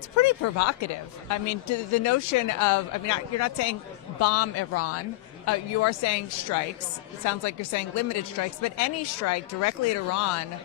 It's pretty provocative. I mean, the notion of, you're not saying bomb Iran. You are saying strikes. It sounds like you're saying limited strikes, but any strike directly at Iran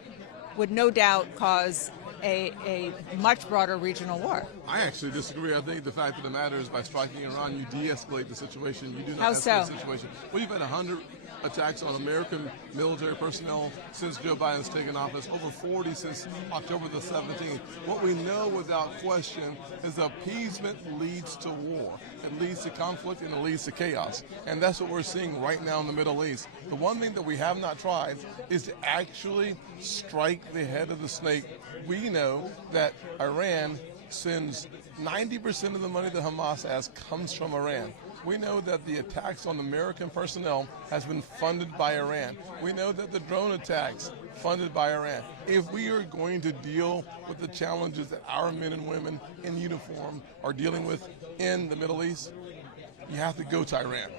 would no doubt cause a much broader regional war. I actually disagree. I think the fact of the matter is by striking Iran, you de-escalate the situation. You do not How escalate so? the situation. Well, you've had 100 attacks on American military personnel since Joe Biden's taken office, over 40 since October the 17th. What we know without question is appeasement leads to war. It leads to conflict and it leads to chaos. And that's what we're seeing right now in the Middle East. The one thing that we have not tried is to actually strike the head of the snake. We know that Iran sends 90% of the money that Hamas has comes from Iran. We know that the attacks on American personnel has been funded by Iran. We know that the drone attacks funded by Iran. If we are going to deal with the challenges that our men and women in uniform are dealing with in the Middle East, you have to go to Iran.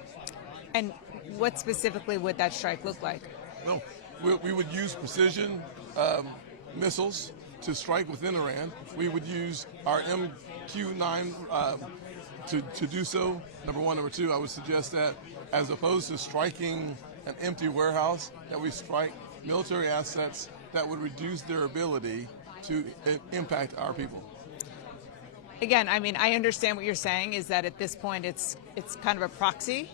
And what specifically would that strike look like? Well, we would use precision missiles to strike within Iran. We would use our MQ-9 to do so, number one. Number two, I would suggest that as opposed to striking an empty warehouse, that we strike military assets that would reduce their ability to impact our people. Again, I understand what you're saying is that at this point it's kind of a proxy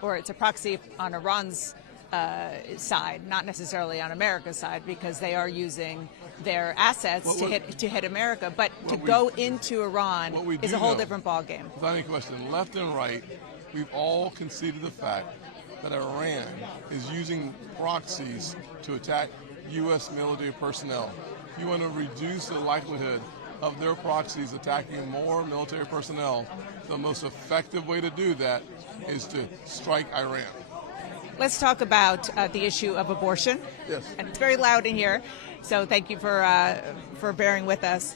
or it's a proxy on Iran's side, not necessarily on America's side, because they are using their assets to hit America. But to go into Iran is a whole different ballgame. Without any question, left and right, we've all conceded the fact that Iran is using proxies to attack U.S. military personnel. You want to reduce the likelihood of their proxies attacking more military personnel. The most effective way to do that is to strike Iran. Let's talk about the issue of abortion. Yes. And it's very loud in here, so thank you for bearing with us.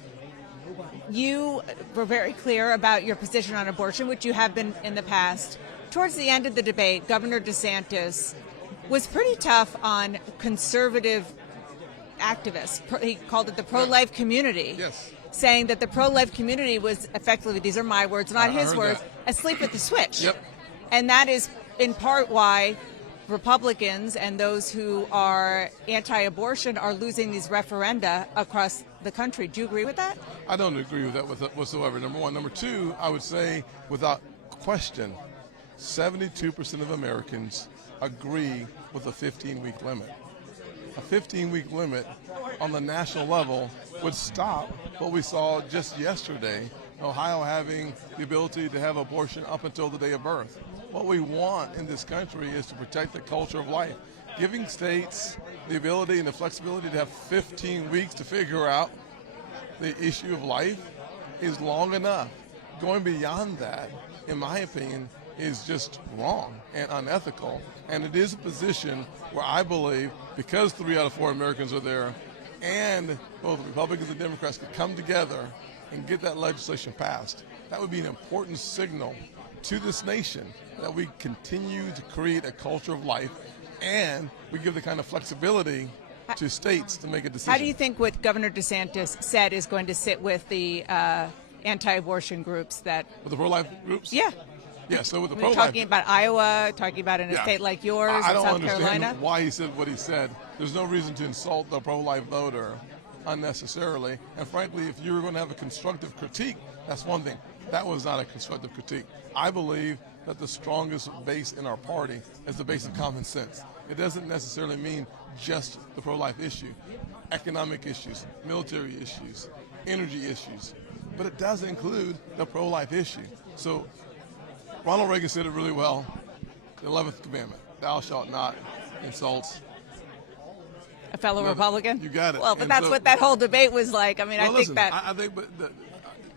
You were very clear about your position on abortion, which you have been in the past. Towards the end of the debate, Governor DeSantis was pretty tough on conservative activists. He called it the pro-life community. Yes. Saying that the pro-life community was effectively, these are my words, not his words, asleep at the switch. Yep. And that is in part why Republicans and those who are anti-abortion are losing these referenda across the country. Do you agree with that? I don't agree with that whatsoever, number one. Number two, I would say without question, 72% of Americans agree with a 15-week limit. A 15-week limit on the national level would stop what we saw just yesterday, Ohio having the ability to have abortion up until the day of birth. What we want in this country is to protect the culture of life. Giving states the ability and the flexibility to have 15 weeks to figure out the issue of life is long enough. Going beyond that, in my opinion, is just wrong and unethical. And it is a position where I believe, because 3 out of 4 Americans are there, and both Republicans and Democrats could come together and get that legislation passed, that would be an important signal to this nation that we continue to create a culture of life and we give the kind of flexibility to states to make a decision. How do you think what Governor DeSantis said is going to sit with the anti-abortion groups that... With the pro-life groups? Yeah. Yeah, so with the pro-life... Talking about Iowa, talking about in a state like yours in South Carolina? I don't understand why he said what he said. There's no reason to insult the pro-life voter unnecessarily. And frankly, if you were going to have a constructive critique, that's one thing. That was not a constructive critique. I believe that the strongest base in our party is the base of common sense. It doesn't necessarily mean just the pro-life issue. Economic issues, military issues, energy issues. But it does include the pro-life issue. So Ronald Reagan said it really well. The 11th commandment, thou shalt not insult a fellow Republican? You got it. Well, but that's what that whole debate was like.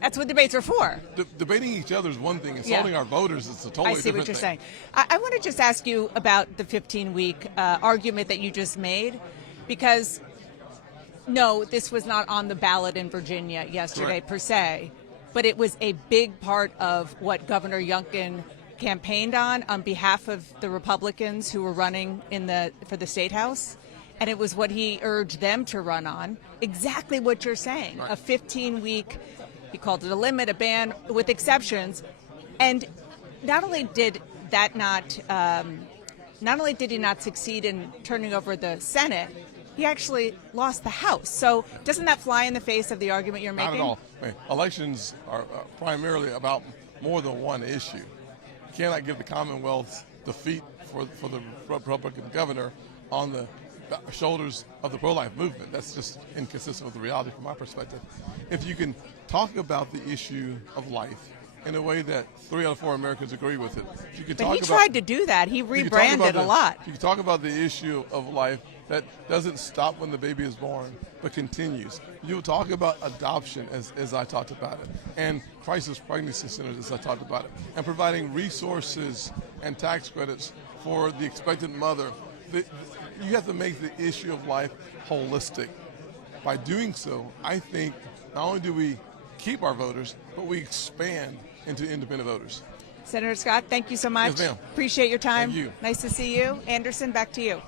That's what debates are for. Debating each other is one thing. Insulting our voters is a totally different thing. I see what you're saying. I want to just ask you about the 15-week argument that you just made, because no, this was not on the ballot in Virginia yesterday per se, but it was a big part of what Governor Youngkin campaigned on behalf of the Republicans who were running for the State House. And it was what he urged them to run on. Exactly what you're saying. Right. A 15-week He called it a limit, a ban with exceptions. And not only did that not only did he not succeed in turning over the Senate, he actually lost the House. So doesn't that fly in the face of the argument you're making? Not at all. I mean, elections are primarily about more than one issue. You cannot give the Commonwealth defeat for the Republican governor on the shoulders of the pro-life movement. That's just inconsistent with the reality from my perspective. If you can talk about the issue of life in a way that 3 out of 4 Americans agree with it. If you can But he tried to do that. He rebranded a lot. You can talk about the issue of life that doesn't stop when the baby is born, but continues. You talk about adoption, as I talked about it, and crisis pregnancy centers, as I talked about it, and providing resources and tax credits for the expectant mother. You have to make the issue of life holistic. By doing so, I think not only do we keep our voters, but we expand into independent voters. Senator Scott, thank you so much. Yes, ma'am. Appreciate your time. Thank you. Nice to see you. Anderson, back to you.